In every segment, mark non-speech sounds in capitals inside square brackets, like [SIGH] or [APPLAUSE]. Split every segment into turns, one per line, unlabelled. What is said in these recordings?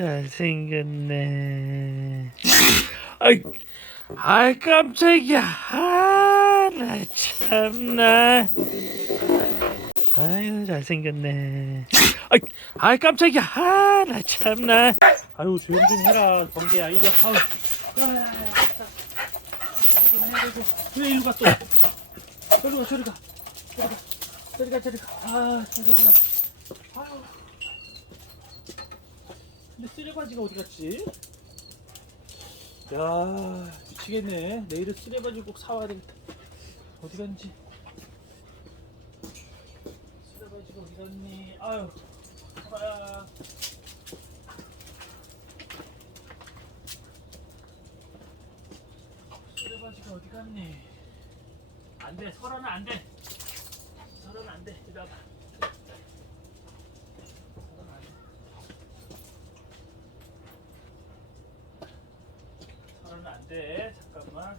잘생겼네. 아이, 아이 깜짝이야. 아, 나 참나. 아유 잘생겼네. 아이, 아이 깜짝이야. 아, 나 참나. 아유 조용 좀 해라, 번개야. 이거. 아, 되고. 왜 이리 가 또? 저리 가, 저리 가. 저리 가, 저리 가. 아, 가. 아유. 근데 쓰레바지가 어디 갔지? 야 미치겠네. 내일은 쓰레바지 꼭 사와야 되겠다. 어디 갔는지. 쓰레바지가 어디 갔니? 아유 아야 쓰레바지가 어디 갔니? 안 돼 설아는 안 돼. 설아는 안 돼. 이리 와봐 설아는 안돼 설아는 안돼 잠깐만.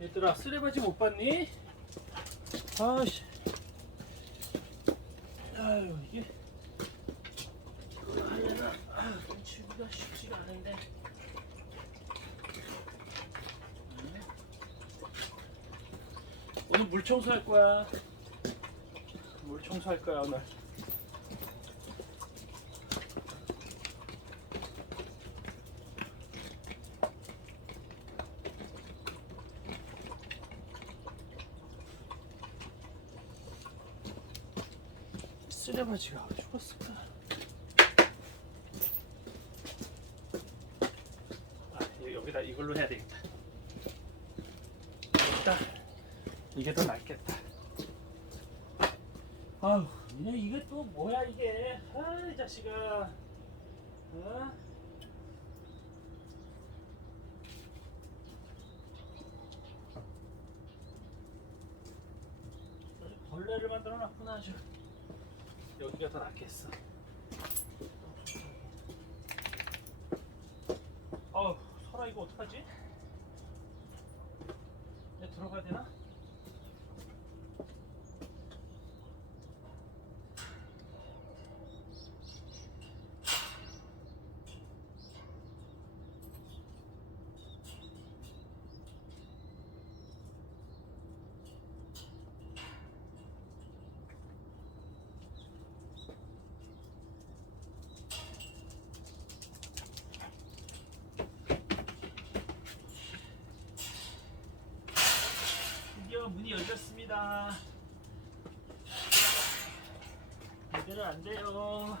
얘들아 쓰레바지 못 봤니? 아씨 아유 이게 이거 하려나 아, 치우기가 쉽지가 않은데 오늘 물 청소할 거야 물 청소할 거야 오늘 쓰레바지가 죽었을까? 아, 여- 여기다 이걸로 해야 되겠다. 일단 이게 더 낫겠다. 아우, 그냥 이게 또 뭐야 이게? 아, 이 자식아. 어? 벌레를 만들어 놨구나 아주. 여기가 더 낫겠어. 어, 설아 이거 어떡하지? 내 들어가야 되나? 드디어 문이 열렸습니다. 이대로 안 돼요.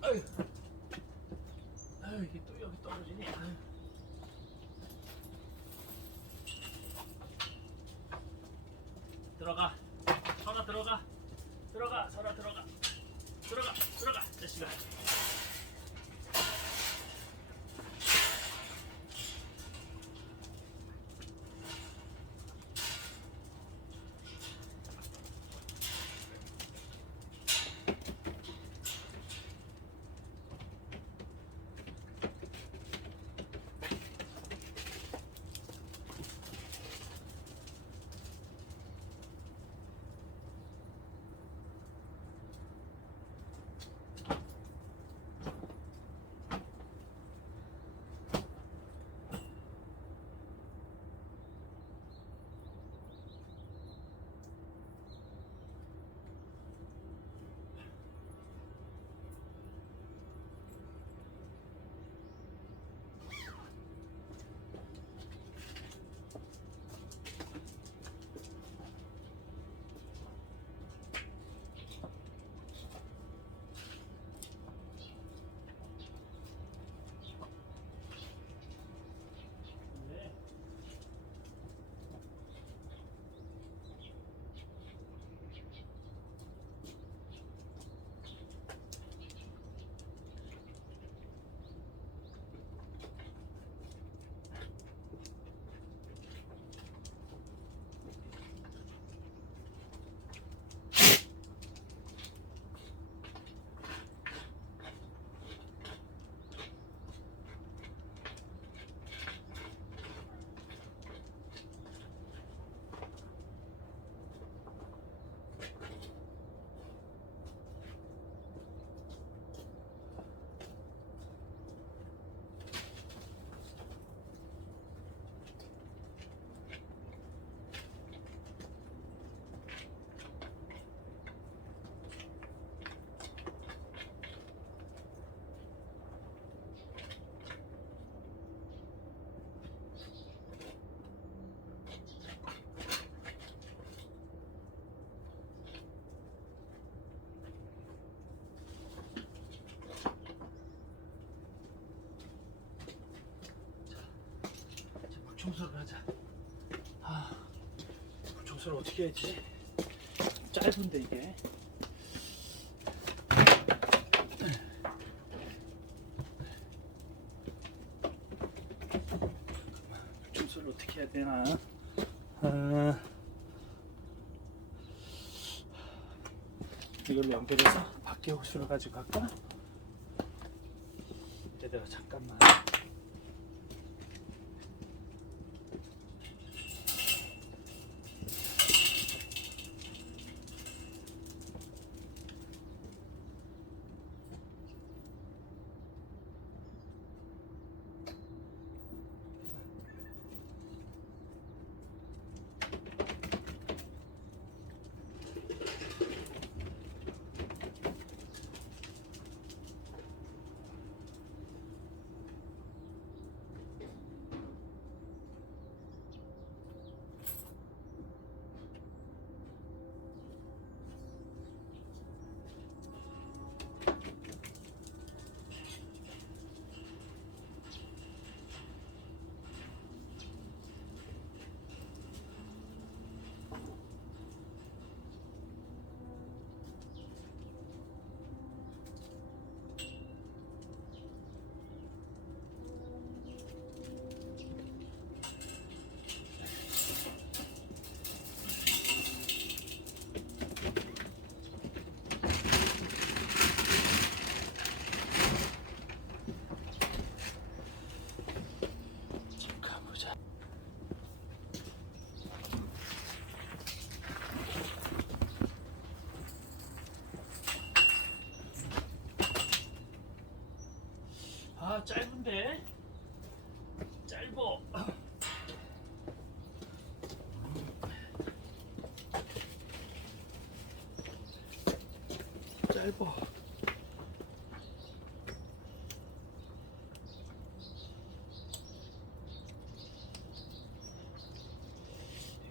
아유, 아유 이게 또 여기 떨어지니. 아유. 들어가, 설아 들어가, 들어가, 설아 들어가, 들어가, 들어가, 자식아. 청소를 하자. 아, 불 청소를 어떻게 해야지? 짧은데 이게. 불 청소를 어떻게 해야 되나? 아, 이걸로 연결해서 밖에 호수를 가지고 갈까? 얘들아 잠깐만. 짧은데 짧어.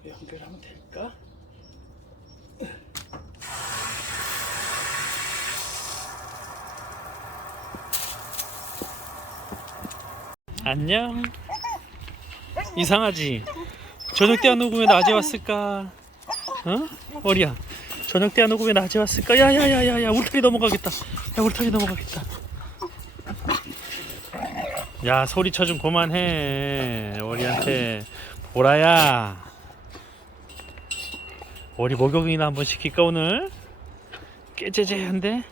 이거 연결하면 될까? 안녕. 이상하지? 저녁 때 안 오고 왜 낮에 왔을까? 어? 어리야. 저녁 때 안 오고 왜 낮에 왔을까? 야야야야야 울타리 넘어가겠다. 야 울타리 넘어가겠다. 야 소리쳐 좀 그만해. 어리한테 보라야. 어리 목욕이나 한번 시킬까 오늘? 깨재재한데?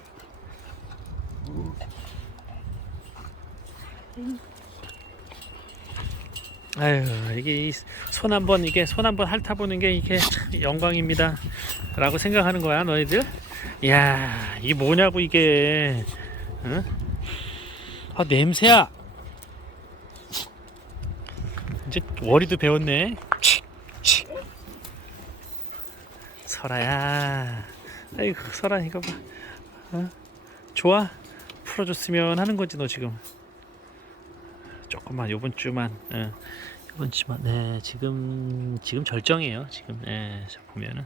아유 이게 손 한번 이게 손 한번 핥아보는 게 이게 참 영광입니다. 라고 생각하는 거야 너희들? 이야 이게 뭐냐고 이게. 응? 아 냄새야! 이제 월이도 배웠네. 설아야. 아이고 설아 이거 봐. 어? 좋아? 풀어줬으면 하는 거지 너 지금 조금만 요번 주만 예. 요번 주만 네 지금 지금 절정이에요 지금 예, 자, 보면은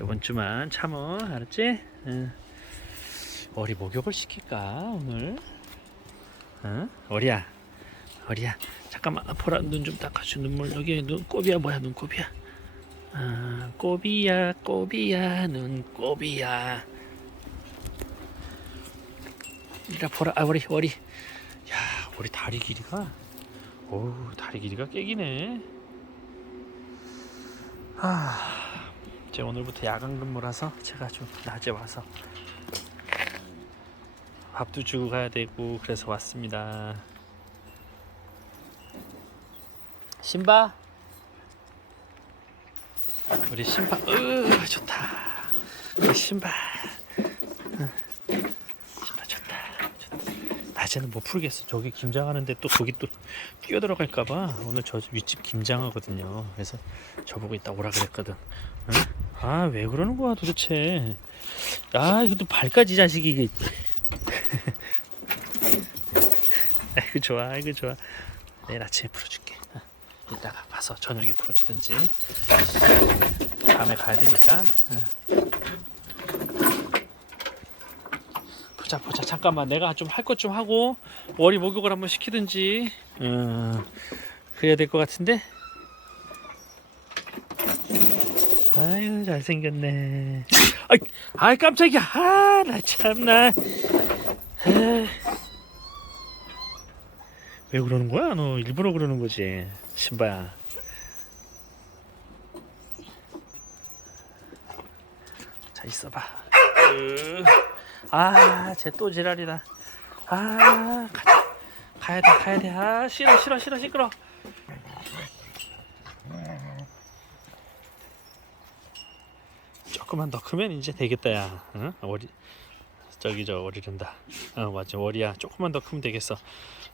요번 주만 참어 알았지? 예. 어리 목욕을 시킬까 오늘? 어? 어리야 어리야 잠깐만 보라 눈 좀 닦아줘 눈물 여기 눈곱이야 뭐야 눈곱이야 아, 꼬비야 꼬비야 눈곱이야 이라 보라 아 머리 야 우리 다리 길이가? 오 다리 길이가 깨기네. 아 제가 오늘부터 야간 근무라서 제가 좀 낮에 와서 밥도 주고 가야 되고 그래서 왔습니다. 신바? 우리 신바 으 좋다. 우리 신바 응. 신바 좋다 좋다 낮에는 못 풀겠어. 저기 김장하는데 또 거기 또 [LAUGHS] 뛰어 들어갈까봐 오늘 저 윗집 김장하거든요. 그래서 저보고 이따 오라 그랬거든. 아왜 그러는 거야 도대체? 아 이것도 발까지 자식이 이게. [LAUGHS] 아이고 좋아 아이고 좋아. 내일 아침에 풀어줄게. 어, 이따가 가서 저녁에 풀어주든지. 밤에 가야 되니까 어. 보자 보자. 잠깐만. 내가 좀 할 것 좀 하고 머리 목욕을 한번 시키든지. 어, 그래야 될 것 같은데? 아유 잘생겼네. 아이, 아이 깜짝이야. 아 나 참나. 아. 왜 그러는 거야? 너 일부러 그러는 거지 신바야. 자 있어봐 아 쟤 또 지랄이다. 아 가자. 가야 돼 가야 돼 아 싫어 싫어 싫어 시끄러. 조금만 더 크면 이제 되겠다 야. 응? 어리 저기 저 어리른다. 어 맞아. 월이야. 조금만 더 크면 되겠어.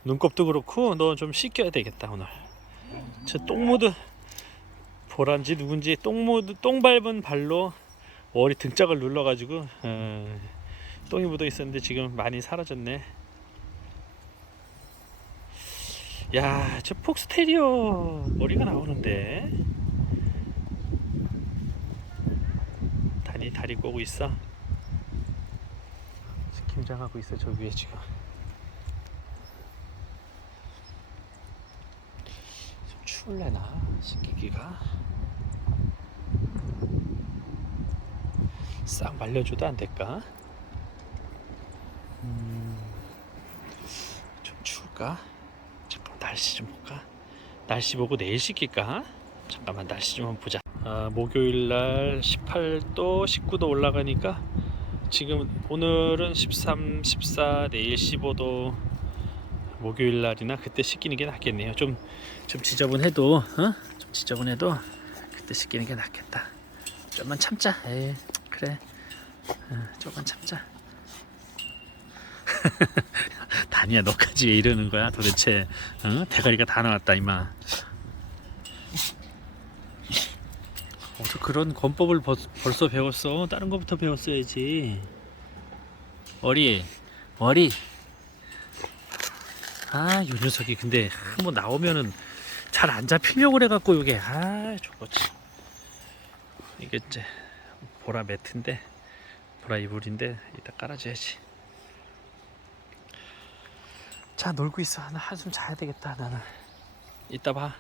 눈곱도 그렇고 너 좀 씻겨야 되겠다 오늘. 저 똥모드 보란지 누군지 똥모드 똥 밟은 발로 월이 등짝을 눌러가지고 어, 똥이 묻어 있었는데 지금 많이 사라졌네 야, 저 폭스테리어 머리가 나오는데. 다리 다리 꼬고 있어. 김장하고 있어 저 위에 지금. 좀 추울래나 씻기기가. 싹 말려줘도 안 될까? 음, 좀 추울까? 잠깐 날씨 좀 볼까? 날씨 보고 내일 씻길까? 잠깐만 날씨 좀 보자. 아, 목요일 날 18도, 19도 올라가니까 지금 오늘은 13, 14, 내일 15도 목요일 날이나 그때 씻기는 게 낫겠네요. 좀 좀 지저분해도 어? 좀 지저분해도 그때 씻기는 게 낫겠다. 좀만 참자. 에이, 그래. 어, 조금만 참자. [LAUGHS] 다니야 너까지 왜 이러는 거야 도대체? 어? 대가리가 다 나왔다 이마. 어서 그런 권법을 벌, 벌써 배웠어? 다른 거부터 배웠어야지. 어리 어리. 아요 녀석이 근데 뭐 나오면은 잘 안 잡히려고 그래갖고 이게. 아 저거 참. 이게 이제 보라 매트인데 보라 이불인데 이따 깔아줘야지. 자 놀고 있어. 나 한숨 자야 되겠다 나는. 이따 봐